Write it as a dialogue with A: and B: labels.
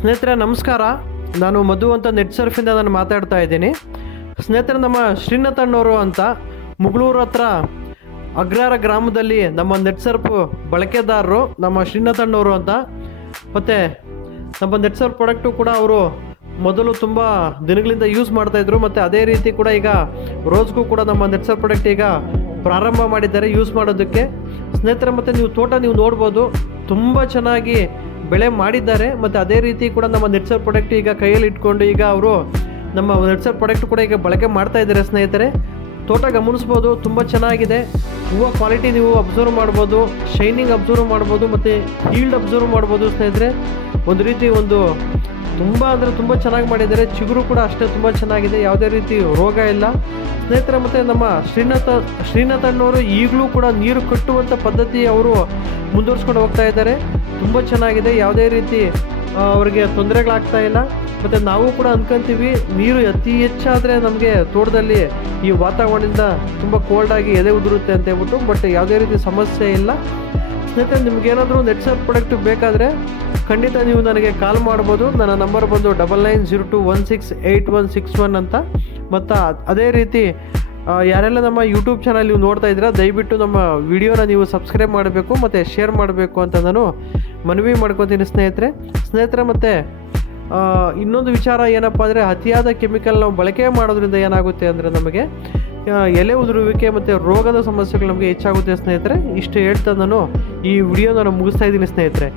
A: ಸ್ನೇಹಿತರೆ, ನಮಸ್ಕಾರ. ನಾನು ಮಧು ಅಂತ ನೆಟ್ ಸರ್ಫಿಂದ ನಾನು ಮಾತಾಡ್ತಾ ಇದ್ದೀನಿ. ಸ್ನೇಹಿತರೆ, ನಮ್ಮ ಶ್ರೀನಾಥ್ ಅಣ್ಣವರು ಅಂತ ಮುಗಳೂರು ಹತ್ರ ಅಗ್ರಾರ ಗ್ರಾಮದಲ್ಲಿ ನಮ್ಮ ನೆಟ್ ಸರ್ಪ್ ಬಳಕೆದಾರರು, ನಮ್ಮ ಶ್ರೀನಾಥ್ ಅಣ್ಣವರು ಅಂತ. ಮತ್ತು ನಮ್ಮ ನೆಟ್ ಸರ್ಫ್ ಪ್ರಾಡಕ್ಟು ಕೂಡ ಅವರು ಮೊದಲು ತುಂಬ ದಿನಗಳಿಂದ ಯೂಸ್ ಮಾಡ್ತಾಯಿದ್ರು ಮತ್ತು ಅದೇ ರೀತಿ ಕೂಡ ಈಗ ರೋಜ್ಗೂ ಕೂಡ ನಮ್ಮ ನೆಟ್ ಸರ್ಪ್ ಪ್ರಾಡಕ್ಟ್ ಈಗ ಪ್ರಾರಂಭ ಮಾಡಿದ್ದಾರೆ ಯೂಸ್ ಮಾಡೋದಕ್ಕೆ. ಸ್ನೇಹಿತರೆ, ಮತ್ತು ನೀವು ತೋಟ ನೀವು ನೋಡ್ಬೋದು, ತುಂಬ ಚೆನ್ನಾಗಿ ಬೆಳೆ ಮಾಡಿದ್ದಾರೆ, ಮತ್ತು ಅದೇ ರೀತಿ ಕೂಡ ನಮ್ಮ ನೆಟ್ಸರ್ ಪ್ರಾಡಕ್ಟ್ ಈಗ ಕೈಯಲ್ಲಿ ಇಟ್ಕೊಂಡು ಈಗ ಅವರು ನಮ್ಮ ನೆಟ್ಸರ್ ಪ್ರಾಡಕ್ಟ್ ಕೂಡ ಈಗ ಬಳಕೆ ಮಾಡ್ತಾ ಇದ್ದಾರೆ ಸ್ನೇಹಿತರೆ. ತೋಟ ಗಮನಿಸ್ಬೋದು, ತುಂಬ ಚೆನ್ನಾಗಿದೆ. ಹೂವು ಕ್ವಾಲಿಟಿ ನೀವು ಅಬ್ಸರ್ವ್ ಮಾಡ್ಬೋದು ಶೈನಿಂಗ್ ಅಬ್ಸರ್ವ್ ಮಾಡ್ಬೋದು, ಮತ್ತು ಹೀಲ್ಡ್ ಅಬ್ಸರ್ವ್ ಮಾಡ್ಬೋದು ಸ್ನೇಹಿತರೆ. ಒಂದು ರೀತಿ ಒಂದು ತುಂಬ ಅಂದರೆ ತುಂಬ ಚೆನ್ನಾಗಿ ಮಾಡಿದ್ದಾರೆ. ಚಿಗುರು ಕೂಡ ಅಷ್ಟೇ ತುಂಬ ಚೆನ್ನಾಗಿದೆ. ಯಾವುದೇ ರೀತಿ ರೋಗ ಇಲ್ಲ. ಸ್ನೇಹಿತರೆ, ಮತ್ತು ನಮ್ಮ ಶ್ರೀನಾಥ, ಶ್ರೀನಾಥ್ ಅಣ್ಣವರು ಈಗಲೂ ಕೂಡ ನೀರು ಕಟ್ಟುವಂಥ ಪದ್ಧತಿ ಅವರು ಮುಂದುವರ್ಸ್ಕೊಂಡು ಹೋಗ್ತಾ ಇದ್ದಾರೆ. ತುಂಬ ಚೆನ್ನಾಗಿದೆ. ಯಾವುದೇ ರೀತಿ ಅವ್ರಿಗೆ ಅವರಿಗೆ ತೊಂದರೆಗಳಾಗ್ತಾ ಇಲ್ಲ. ಮತ್ತು ನಾವು ಕೂಡ ಅಂದ್ಕೊಂತೀವಿ ನೀರು ಅತಿ ಹೆಚ್ಚಾದರೆ ನಮಗೆ ತೋಟದಲ್ಲಿ ಈ ವಾತಾವರಣದಿಂದ ತುಂಬ ಕೋಲ್ಡಾಗಿ ಎದೆ ಉದುರುತ್ತೆ ಅಂತ ಹೇಳ್ಬಿಟ್ಟು ಬಟ್ ಯಾವುದೇ ರೀತಿ ಸಮಸ್ಯೆ ಇಲ್ಲ. ಸ್ನೇಹಿತರೆ ನಿಮ್ಗೇನಾದರೂ ನೆಟ್ಸರ್ ಪ್ರಾಡಕ್ಟ್ ಬೇಕಾದರೆ ಖಂಡಿತ ನೀವು ನನಗೆ ಕಾಲ್ ಮಾಡ್ಬೋದು. ನನ್ನ ನಂಬರ್ ಬಂದು double nine zero two one six eight one six one ಅಂತ. ಮತ್ತು ಅದೇ ರೀತಿ ಯಾರೆಲ್ಲ ನಮ್ಮ ಯೂಟ್ಯೂಬ್ ಚಾನಲ್ ನೀವು ನೋಡ್ತಾ ಇದ್ದೀರಾ, ದಯವಿಟ್ಟು ನಮ್ಮ ವಿಡಿಯೋನ ನೀವು ಸಬ್ಸ್ಕ್ರೈಬ್ ಮಾಡಬೇಕು ಮತ್ತು ಶೇರ್ ಮಾಡಬೇಕು ಅಂತ ನಾನು ಮನವಿ ಮಾಡ್ಕೊತೀನಿ ಸ್ನೇಹಿತರೆ. ಸ್ನೇಹಿತರೆ, ಮತ್ತು ಇನ್ನೊಂದು ವಿಚಾರ ಏನಪ್ಪ ಅಂದರೆ, ಅತಿಯಾದ ಕೆಮಿಕಲ್ ನಾವು ಬಳಕೆ ಮಾಡೋದ್ರಿಂದ ಏನಾಗುತ್ತೆ ಅಂದರೆ ನಮಗೆ ಎಲೆ ಉದುರುವಿಕೆ ಮತ್ತು ರೋಗದ ಸಮಸ್ಯೆಗಳು ನಮಗೆ ಹೆಚ್ಚಾಗುತ್ತೆ ಸ್ನೇಹಿತರೆ. ಇಷ್ಟು ಹೇಳ್ತಾ ನಾನು ಈ ವಿಡಿಯೋ ನಾನು ಮುಗಿಸ್ತಾ ಇದ್ದೀನಿ ಸ್ನೇಹಿತರೆ.